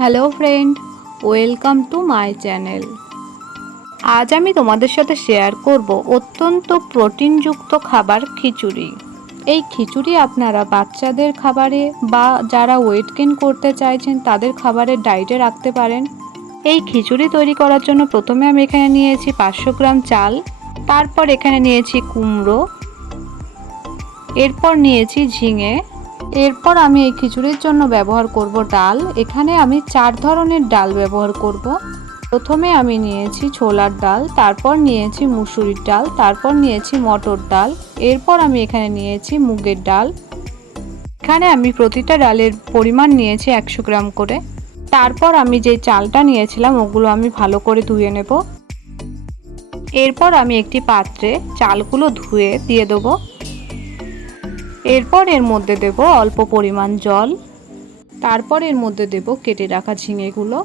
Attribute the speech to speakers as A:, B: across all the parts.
A: Hello friend, welcome to my channel. আজ আমি তোমাদের সাথে শেয়ার করব অত্যন্ত প্রোটিনযুক্ত খাবার খিচুড়ি। এই খিচুড়ি আপনারা বাচ্চাদের খাবারে বা যারা ওয়েট গেইন করতে চাইছেন, তাদের খাবারের ডায়েটে রাখতে পারেন। এই খিচুড়ি তৈরি করার জন্য প্রথমে আমি এখানে নিয়েছি পাঁচশো গ্রাম চাল, তারপর এখানে নিয়েছি কুমড়ো, এরপর নিয়েছি ঝিঙে এরপর আমি এই খিচুড়ির জন্য ব্যবহার করব ডাল। এখানে আমি চার ধরনের ডাল ব্যবহার করব। প্রথমে আমি নিয়েছি ছোলার ডাল, তারপর নিয়েছি মুসুরির ডাল, তারপর নিয়েছি মটর ডাল, এরপর আমি এখানে নিয়েছি মুগের ডাল। এখানে আমি প্রতিটা ডালের পরিমাণ নিয়েছি একশো গ্রাম করে। তারপর আমি যে চালটা নিয়েছিলাম, ওগুলো আমি ভালো করে ধুয়ে নেব। এরপর আমি একটি পাত্রে চালগুলো ধুয়ে দিয়ে দেবো। এরপর এর মধ্যে দেব অল্প পরিমাণ জল। তারপর এর মধ্যে দেব কেটে রাখা ঝিঙেগুলো।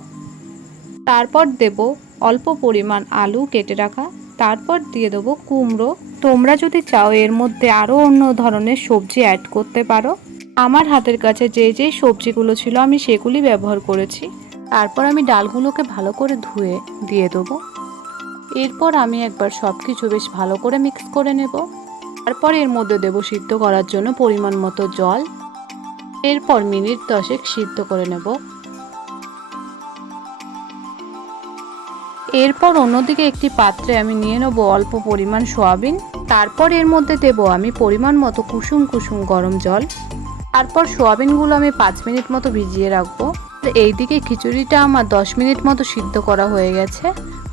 A: তারপর দেব অল্প পরিমাণ আলু কেটে রাখা। তারপর দিয়ে দেব কুমড়ো। তোমরা যদি চাও এর মধ্যে আরও অন্য ধরনের সবজি অ্যাড করতে পারো। আমার হাতের কাছে যে যে সবজিগুলো ছিল আমি সেগুলি ব্যবহার করেছি। তারপর আমি ডালগুলোকে ভালো করে ধুয়ে দিয়ে দেবো। এরপর আমি একবার সব কিছু বেশ ভালো করে মিক্স করে নেব। তারপর এর মধ্যে দেব সিদ্ধ করার জন্য পরিমাণ মতো জল। এরপর মিনিট দশেক সিদ্ধ করে নেব। এরপর অন্যদিকে একটি পাত্রে আমি নিয়ে নেব অল্প পরিমাণ সোয়াবিন। তারপর এর মধ্যে দেব আমি পরিমাণ মতো কুসুম কুসুম গরম জল। তারপর সোয়াবিনগুলো আমি পাঁচ মিনিট মতো ভিজিয়ে রাখব। এইদিকে খিচুড়িটা আমার দশ মিনিট মতো সিদ্ধ করা হয়ে গেছে।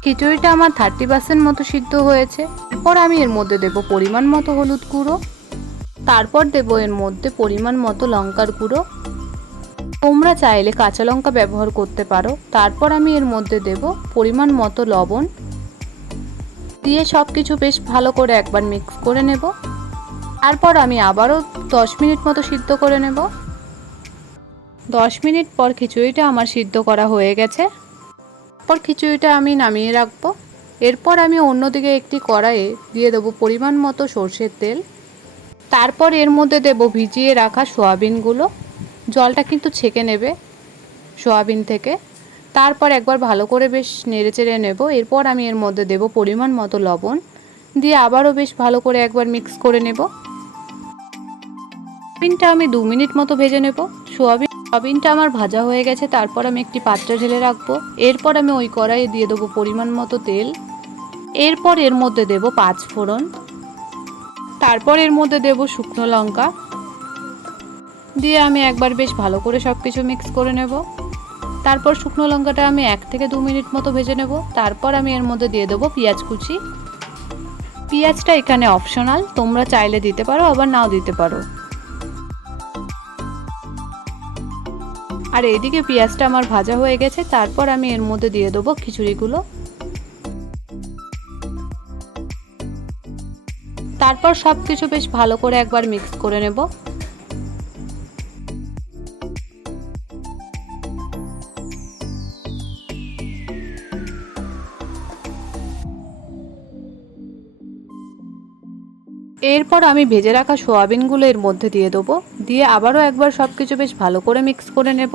A: খিচুড়িটা আমার থার্টি পার্সেন্ট মতো সিদ্ধ হয়েছে। এরপর আমি এর মধ্যে দেব পরিমাণ মতো হলুদ গুঁড়ো। তারপর দেব এর মধ্যে পরিমাণ মতো লঙ্কার গুঁড়ো। তোমরা চাইলে কাঁচা লঙ্কা ব্যবহার করতে পারো। তারপর আমি এর মধ্যে দেব পরিমাণ মতো লবণ। দিয়ে সব কিছু বেশ ভালো করে একবার মিক্স করে নেব। তারপর আমি আবারও দশ মিনিট মতো সিদ্ধ করে নেব। দশ মিনিট পর খিচুড়িটা আমার সিদ্ধ করা হয়ে গেছে। তারপর খিচুড়িটা আমি নামিয়ে রাখব। এরপর আমি অন্যদিকে একটি কড়াইয়ে দিয়ে দেবো পরিমাণ মতো সর্ষের তেল। তারপর এর মধ্যে দেব ভিজিয়ে রাখা সোয়াবিনগুলো। জলটা কিন্তু ছেঁকে নেবে সোয়াবিন থেকে। তারপর একবার ভালো করে বেশ নেড়ে চেড়ে নেব। এরপর আমি এর মধ্যে দেব পরিমাণ মতো লবণ। দিয়ে আবারও বেশ ভালো করে একবার মিক্স করে নেব। সোয়াবিনটা আমি দু মিনিট মতো ভেজে নেব। সোয়াবিন সয়াবিনটা আমার ভাজা হয়ে গেছে, তারপর আমি একটি পাত্রে ঢেলে রাখব। এরপর আমি ওই কড়াইয়ে দিয়ে দেবো পরিমাণ মতো তেল। এরপর এর মধ্যে দেব পাঁচ ফোড়ন। তারপর এর মধ্যে দেব শুকনো লঙ্কা। দিয়ে আমি একবার বেশ ভালো করে সব কিছু মিক্স করে নেব। তারপর শুকনো লঙ্কাটা আমি এক থেকে দু মিনিট মতো ভেজে নেব। তারপর আমি এর মধ্যে দিয়ে দেবো পেঁয়াজ কুচি। পেঁয়াজটা এখানে অপশনাল তোমরা চাইলে দিতে পারো, আবার নাও দিতে পারো। আর এইদিকে পেঁয়াজটা আমার ভাজা হয়ে গেছে, তারপর আমি এর মধ্যে দিয়ে দেবো খিচুড়িগুলো। তারপর সব কিছু বেশ ভালো করে একবার মিক্স করে নেব। এরপর আমি ভেজে রাখা সোয়াবিনগুলো এর মধ্যে দিয়ে দেবো। দিয়ে আবারও একবার সব কিছু বেশ ভালো করে মিক্স করে নেব।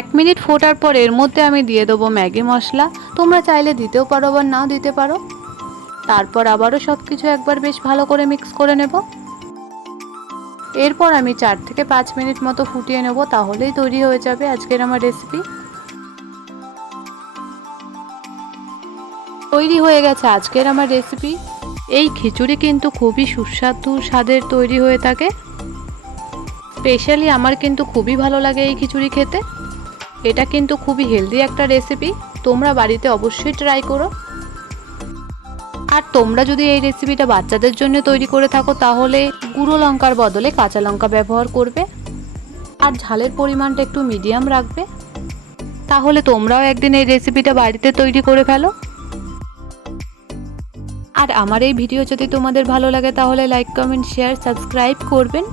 A: এক মিনিট ফোটার পর এর মধ্যে আমি দিয়ে দেবো ম্যাগি মশলা। তোমরা চাইলে দিতেও পারো বা নাও দিতে পারো। তারপর আবারও সব কিছু একবার বেশ ভালো করে মিক্স করে নেব। এরপর আমি চার থেকে পাঁচ মিনিট মতো ফুটিয়ে নেব, তাহলেই তৈরি হয়ে যাবে আজকের আমার রেসিপি তৈরি হয়ে গেছে আজকের আমার রেসিপি এই খিচুড়ি কিন্তু খুবই সুস্বাদু স্বাদের তৈরি হয়ে থাকে। স্পেশালি আমার কিন্তু খুবই ভালো লাগে এই খিচুড়ি খেতে। এটা কিন্তু খুবই হেলদি একটা রেসিপি তোমরা বাড়িতে অবশ্যই ট্রাই করো। আর তোমরা যদি এই রেসিপিটা বাচ্চাদের জন্য তৈরি করে থাকো, তাহলে গুঁড়ো লঙ্কার বদলে কাঁচা লঙ্কা ব্যবহার করবে। আর ঝালের পরিমাণটা একটু মিডিয়াম রাখবে। তাহলে তোমরাও একদিন এই রেসিপিটা বাড়িতে তৈরি করে ফেলো। আর আমার এই ভিডিও যদি তোমাদের ভালো লাগে তাহলে লাইক কমেন্ট শেয়ার সাবস্ক্রাইব করবেন।